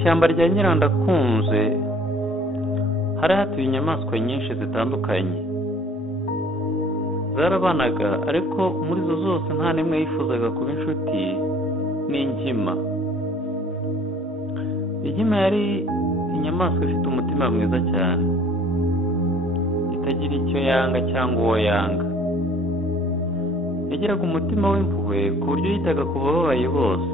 ishyamba rya Nyirandakunze hari hatuye inyamaswa nyinshi zitandukanye zarabanaga, ariko muri zo zose nta n'imwe yifuzaga kuba inshuti n'inkima. Inkima yari inyamaswa ifite umutima mwiza cyane, itagira icyo yanga cyangwa uwo yanga. Yagiraga umutima w'impuhwe ku buryo yitaga ku bababaye bose,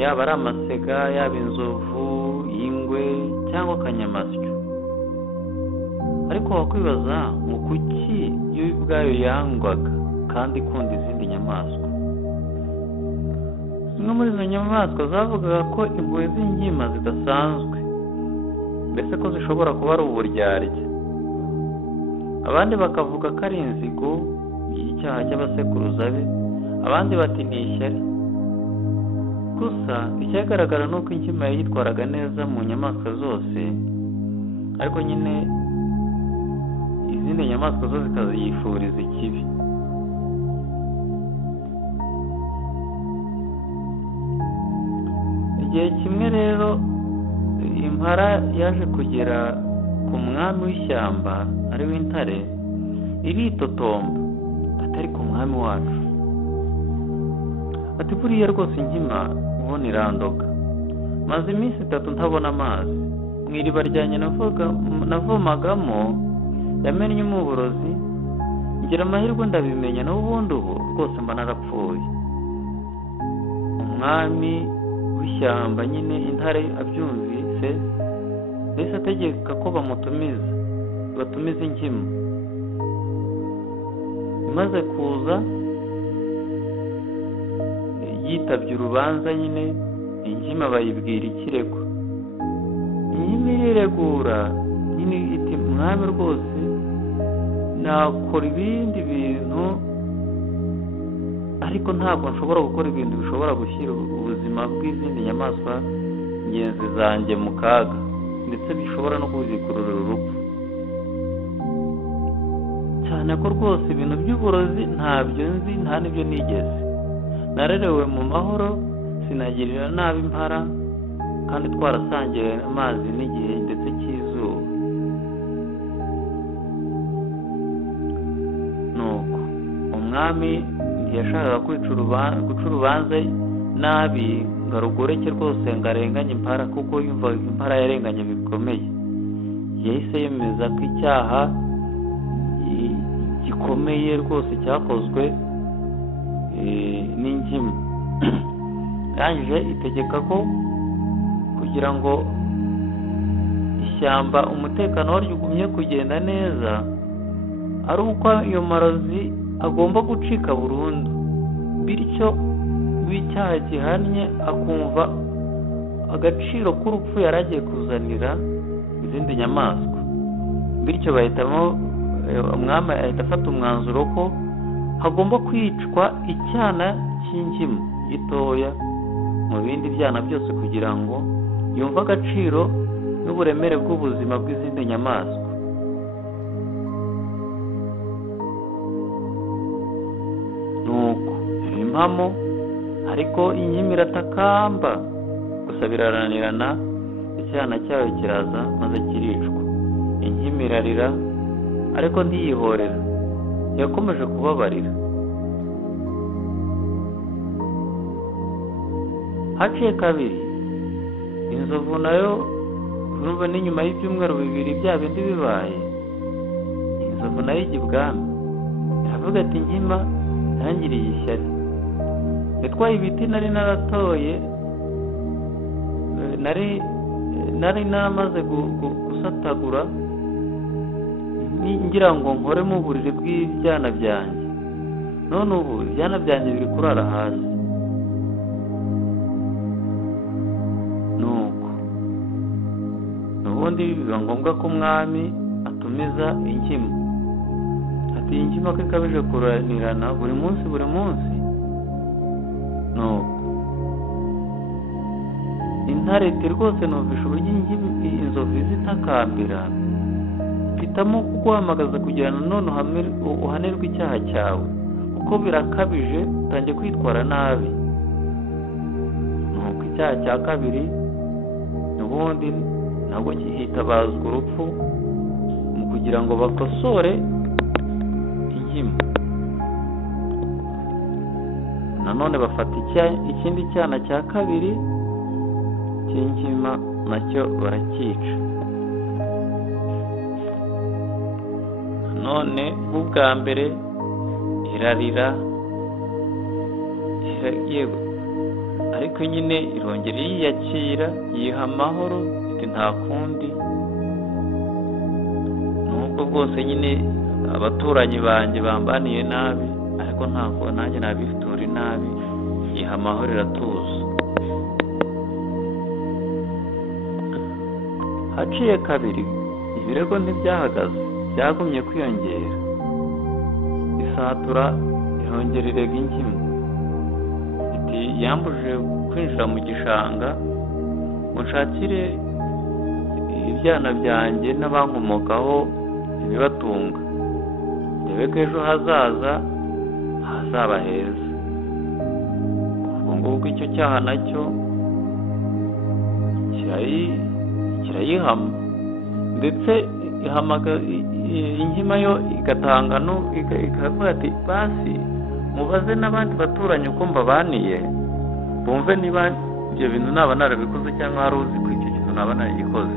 yaba ari amasega, yaba inzovu, ingwe cyangwa akanyamasyo. Ariko wakwibaza ngo kuki yo ubwayo yangwaga kandi ikunda izindi nyamaswa? Zimwe muri izo nyamaswa zavugaga ko impuhwe z'inkima zidasanzwe, mbese ko zishobora kuba ari uburyarya. Abandi bakavuga ko ari inzigo y'icyaha cy'abasekuruza be, abandi bati ni ishyari. Gusa icyagaragara ni uko inkima yitwaraga neza mu nyamaswa zose, ariko nyine izindi nyamaswa zo zikaziyifuriza ikibi. Igihe kimwe rero impara yaje kugera ku mwami w'ishyamba ari we Intare, iritotomba atari ku mwami wacu. Ati buriya rwose inkima ubona irandoga, maze iminsi 3 ntabona amazi, mu iriba ryanjye navomagamo yamennyemo uburozi, ngira amahirwe ndabimenya, n'ubundi ubu rwose mba narapfuye. Umwami w'ishyamba nyine Intare abyumvise, yahise ategeka ko batumiza inkima. Imaze kuza yitabye urubanza, nyine inkima bayibwira ikirego. Inkima iriregura nyine iti mwami rwose nakora ibindi bintu, ariko ntabwo nshobora gukora ibintu bishobora gushyira ubuzima bw'izindi nyamaswa ingenzi zanjye mu kaga, ndetse bishobora no kuzikururira urupfu. Cyane ko rwose ibintu by'uburozi ntabyo nzi, nta n'ibyo nigeze. Narerewe mu mahoro, sinagirira nabi impara, kandi twarasangiye amazi n'igihe ndetse cy'izuba. Nuko umwami ntiyashakaga guca urubanza nabi ngo arugoreke rwose ngo arenganye impara, kuko yumvaga impara yarenganye bikomeye. Yahise yemeza ko icyaha gikomeye rwose cyakozwe n'inkima. Yarangije itegeka ko kugira ngo ishyamba umutekano waryo ugumye kugenda neza, ari uko iyo marozi agomba gucika burundu, bityo w'icyaha gihannye akumva agaciro k'urupfu yari agiye kuzanira izindi nyamaswa. Bityo umwami ahita afata umwanzuro ko hagomba kwicwa icyana cy'inkima gitoya mu bindi byana byose, kugira ngo yumve agaciro n'uburemere bw'ubuzima bw'izindi nyamaswa. Nuko impamo, ariko inkima iratakamba, gusa biraranirana. Icyana cyayo kiraza maze kiricwa. Inkima irarira ariko ntiyihorera, yakomeje kubabarira. Haciye kabiri, inzovu nayo urumva n'inyuma y'ibyumweru 2 bya bindi bibaye, inzovu nayo ijya ibwami, iravuga ati inkima yangiriye ishyari, yatwaye ibiti nari naratoye, nari naramaze gusatagura ngira ngo nkore mu buriri bw'ibyana byanjye, none ubu ibyana byanjye biri kurara hasi. Nuko n'ubundi biba ngombwa ko umwami atumiza inkima. Ati inkima ko ikabije kuranirana buri munsi. Nuko Intare iti rwose numvisha uburyo inzovu zitakambira, mfitamo kuguhamagaza kugira ngo none uhanirwe icyaha cyawe, kuko birakabije utangiye kwitwara nabi. Nuko icyaha cya kabiri n'ubundi nabwo hitabazwa urupfu mu kugira ngo bakosore inkima. nanone bafata ikindi cyana cya kabiri cy'inkima nacyo barakica. none bwa mbere irarira yego, ariko nyine irongera yiyakira yiha amahoro iti nta kundi, nubwo bwose nyine abaturanyi banjye bambaniye nabi ariko ntabwo nanjye nabifitura inabi, yiha amahoro iratuza. haciye kabiri ibirego ntibyahagaze, byagumye kwiyongera. isatura irongera irega inkima iti yambujije kwinjira mu gishanga ngo nshakire ibyana byanjye n'abankomokaho ibibatunga, ndebe ko ejo hazaza hazaba heza. ubwo ngubwo icyo cyaha nacyo kirayihama, ndetse inkima yo igatanga ikavuga ati basi mubaze n'abandi baturanyi uko mbabaniye bumve niba ibyo bintu naba narabikoze cyangwa hari uzi ko icyo kintu naba naragikoze.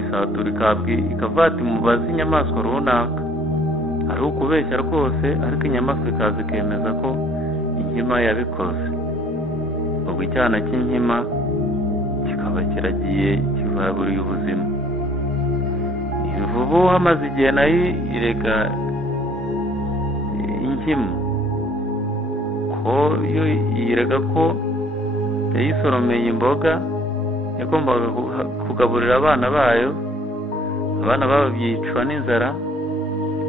isatura ikavuga ati mubaze inyamaswa runaka, ari ukubeshya rwose, ariko inyamaswa ikaza ikemeza ko inkima yabikoze. ubwo icyana cy'inkima kikaba kiragiye kivaburiye ubuzima. imvubu hamaze igihe nayo irega inkima ko yo yirega ko yayisoromeye imboga yagombaga kugaburira abana bayo, abana babo byicwa n'inzara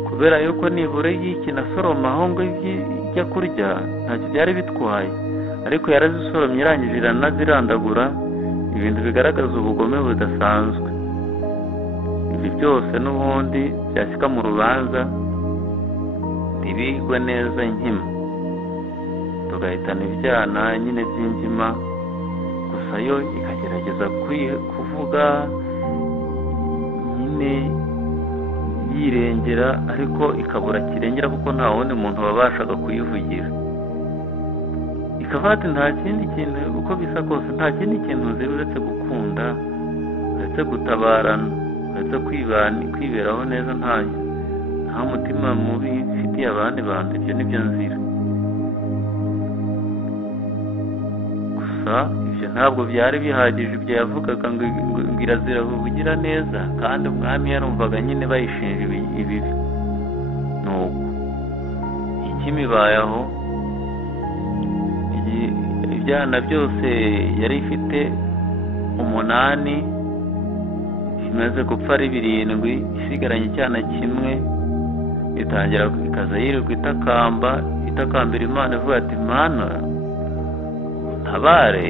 kubera yuko nibura yikinasoroma aho ngo ijya kurya ntacyo byari bitwaye, ariko yarazisoromye irangije iranazirandagura, ibintu bigaragaza ubugome budasanzwe. ibi byose n'ubundi byashyika mu rubanza ntibigwe neza inkima, tugahitana ibyana nyine by'inkima, gusa yo ikagerageza kuvuga nyine yirengera, ariko ikabura kirengera kuko nta wundi muntu wabashaga kuyivugira. ikavuga ati nta kindi kintu uko bisa kose, nta kindi kintu nzi uretse gukunda, uretse gutabarana, uretse kwiberaho neza, nta mutima mubi mfitiye abandi bantu, ibyo nibyo nzira. gusa ibyo ntabwo byari bihagije ibyo yavugaga ngo irazira kuvugira neza, kandi umwami yarumvaga nyine bayishinja ibibi. nuko inkima ibaye aho, ibyana byose yari ifite 8 bimaze gupfa ari 7, isigaranye icyana kimwe, itangira ikaza yirirwa itakambira Imana ivuga ati Mana ntabare,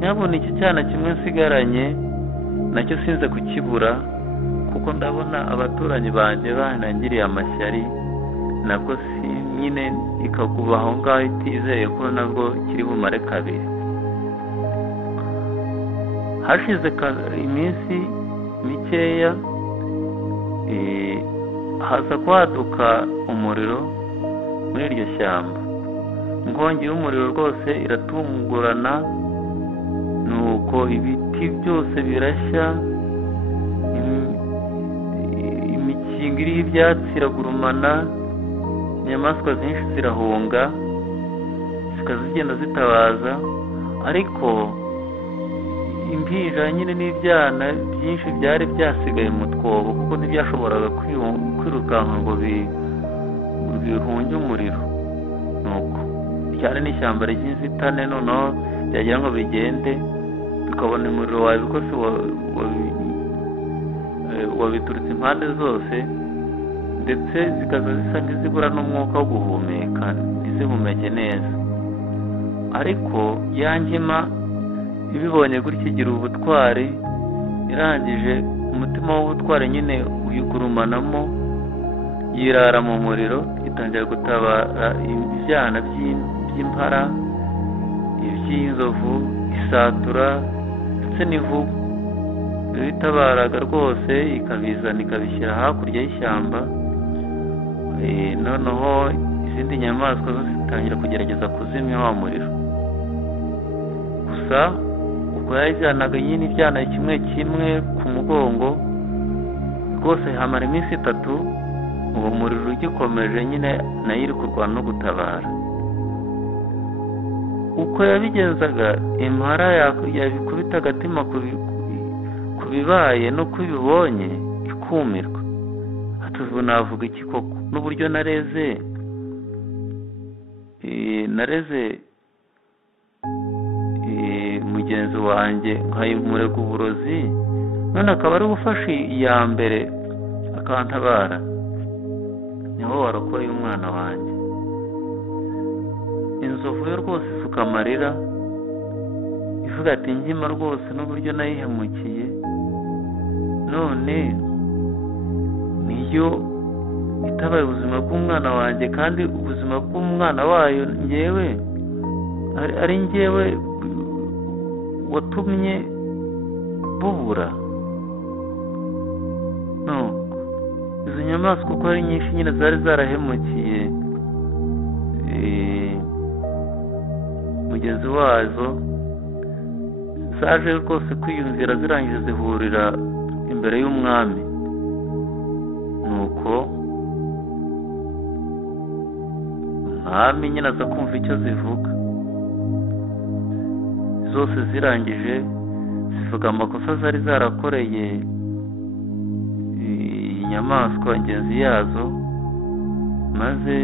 nyabona iki cyana kimwe nsigaranye nacyo sinze kukibura, kuko ndabona abaturanyi banjye banangiriye amashyari, nabwo si nyine ikaguba aho ngaho itizeye ko nabwo kiri bumare kabiri. hashize iminsi mikeya haza kwaduka umuriro muri iryo shyamba. inkongi y'umuriro rwose iratungurana, nuko ibiti byose birashya, imikingo iriho ibyatsi iragurumana, inyamaswa zinshi zirahunga zikazigenda zitabaza, ariko impinja nyine n'ibyana byinshi byari byasigaye mu twobo kuko ntibyashoboraga kwirukanka ngo bihunge umuriro. nuko ryari n'ishyamba ry'inzitane, noneho byagira ngo bigende bikabona umuriro wabikose wabiturutse impande zose, ndetse zikaza zisa nk'izibura n'umwuka wo guhumeka, ntizihumeke neza. ariko ya nkima ibibonye gutya igira ubutwari, irangije umutima w'ubutwari nyine uyigurumanamo, yirara mu muriro atangira gutabara ibyana by'impara, iby'inzovu, isatura ndetse n'ivubu. Bitabaraga rwose ikabizana ikabishyira hakurya y'ishyamba. Noneho izindi nyamaswa zo zitangira kugerageza kuzimya wa muriro. Gusa ubwo yajyanaga nyine ibyana kimwe kimwe ku mugongo, rwose hamara iminsi 3 uwo muriro ugikomeje, nyine nayo iri kurwana no gutabara. Uko yabigenzaga, impara yabikubita agatima ku bibaye no kubibonye ikumirwa. Atuvu navuga iki koko, n'uburyo nareze mugenzi wanjye nkayimurega uburozi, none akaba ari gufasha iya mbere akantabara. Niho warokoye umwana wanjye. Inzovu yo rwose isuka amarira ivuga ati nkima rwose n'uburyo nayihemukiye, none niyo itabaye ubuzima bw'umwana wanjye, kandi ubuzima bw'umwana wayo njyewe ari njyewe watumye bubura. Izo nyamaswa uko ari nyinshi nyine zari zarahemukiye mugenzi wazo, zaje rwose kwiyumvira, zirangije zihurira imbere y'umwami. Nuko umwami nyine aza kumva icyo zivuga. Zose zirangije zivuga amakosa zari zarakoreye inyamaswa ngenzi yazo, maze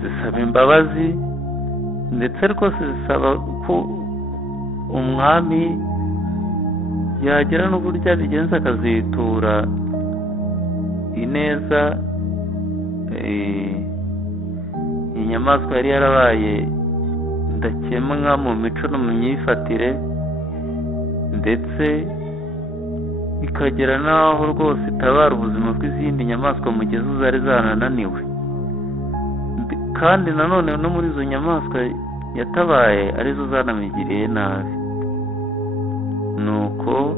zisaba imbabazi, ndetse rwose zisaba ko umwami yagira n'uburyo abigenza akazitura ineza. Inyamaswa yari yarabaye ndakemwa mu mico no mu myifatire, ndetse ikagera n'aho rwose itabara ubuzima bw'izindi nyamaswa mu gihe zo zari zanananiwe. Kandi nanone no muri izo nyamaswa yatabaye arizo zanamigiriye nabi. Nuko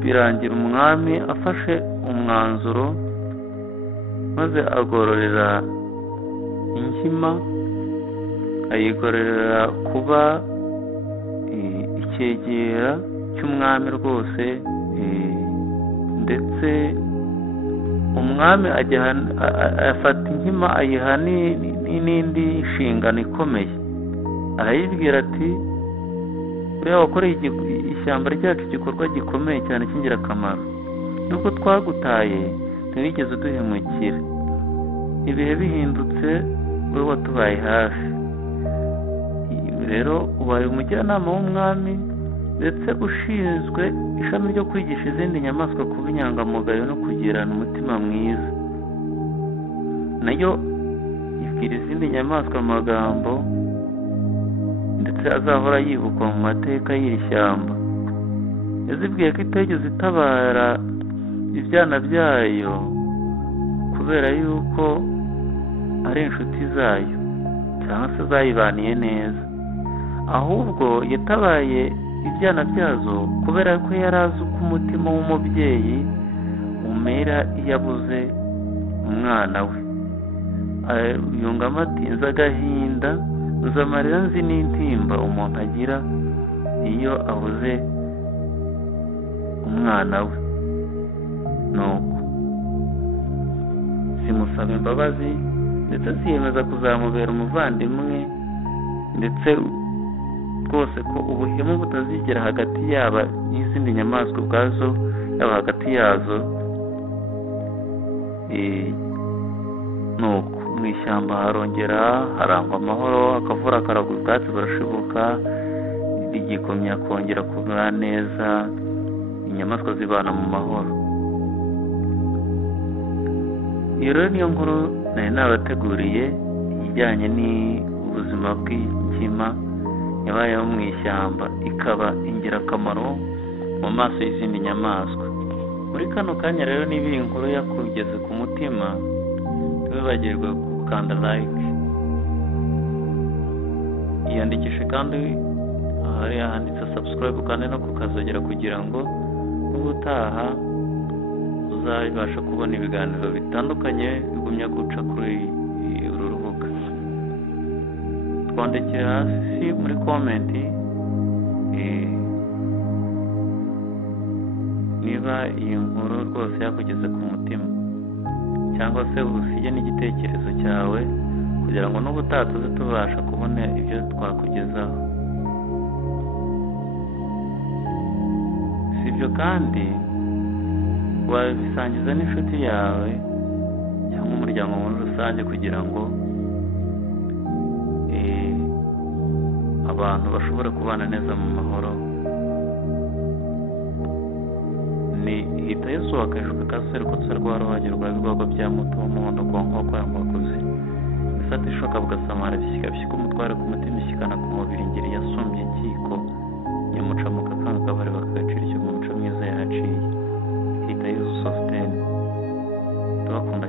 birangira umwami afashe umwanzuro, maze agororera inkima, ayigororera kuba icyegera cy'umwami rwose. Ndetse umwami afata inkima ayiha n'indi nshingano ikomeye. Arayibwira ati uriya wakoreye ishyamba ryacu igikorwa gikomeye cyane cy'ingirakamaro, nubwo twagutaye ntiwigeze uduhemukira. Ibihe bihindutse wowe watubaye hafi. Rero ubaye umujyanama w'umwami, ndetse ushinzwe ishami ryo kwigisha izindi nyamaswa kuba inyangamugayo no kugirana umutima mwiza. Nayo ibwira izindi nyamaswa amagambo, ndetse azahora yibukwa mu mateka y'iri shyamba. Yazibwiye ko itegeze itabara ibyana byayo kubera yuko ari inshuti zayo, cyangwa se zayibaniye neza, ahubwo yatabaye ibyana byazo kubera ko yari azi uko umutima w'umubyeyi umera iyo abuze umwana we. Yungamo ati nzi agahinda, nzi amarira, nzi n'intimba umuntu agira iyo abuze umwana we. Nuko zimusaba imbabazi, ndetse ziyemeza kuzamubera umuvandimwe, ndetse rwose ko ubuhemu butazigera hagati yaba n'izindi nyamaswa ubwazo, yaba hagati yazo. Nuko mu ishyamba harongera harangwa amahoro, akavura karagwa, ubwatsi burashibuka, igikomya kongera kumera neza, inyamaswa zibana mu mahoro. Iyo rero niyo nkuru nari nabateguriye ijyanye n'ubuzima bw'inkima yabayeho mu ishyamba, ikaba ingirakamaro mu maso y'izindi nyamaswa. Muri kano kanya rero niba iyi nkuru yakugeze ku mutima, ntibibagirwe gukanda like, iyandikishe kandi hari handitse subscribe kandi no kukazogera kugira ngo n'ubutaha uzabasha kubona ibiganiro bitandukanye bigumya guca kuri uru rubuga. Twandikire hasi muri comment niba iyi nkuru rwose yakugeze ku mutima, cyangwa se usige n'igitekerezo cyawe kugira ngo n'ubutaha tuze tubasha kubona ibyo twakugezaho. Si ibyo kandi wabisangiza n'inshuti yawe cyangwa umuryango muri rusange kugira ngo abantu bashobore kubana neza mu mahoro. Ni hita Yesu wakajwe kaseri kutsa rwa ruhagiro rwa bigogo bya muto w'umuhondo kwa nkoko ya mwakozi bisata ishoka bugasamara bishyika bishyika umutware ku mutima ishyikana ku mubiri ngeri yasumbye inkiko nyamuca mu kakanga kabari bakagacira icyo mu mico myiza yahaciye. Hita Yesu softene tubakunda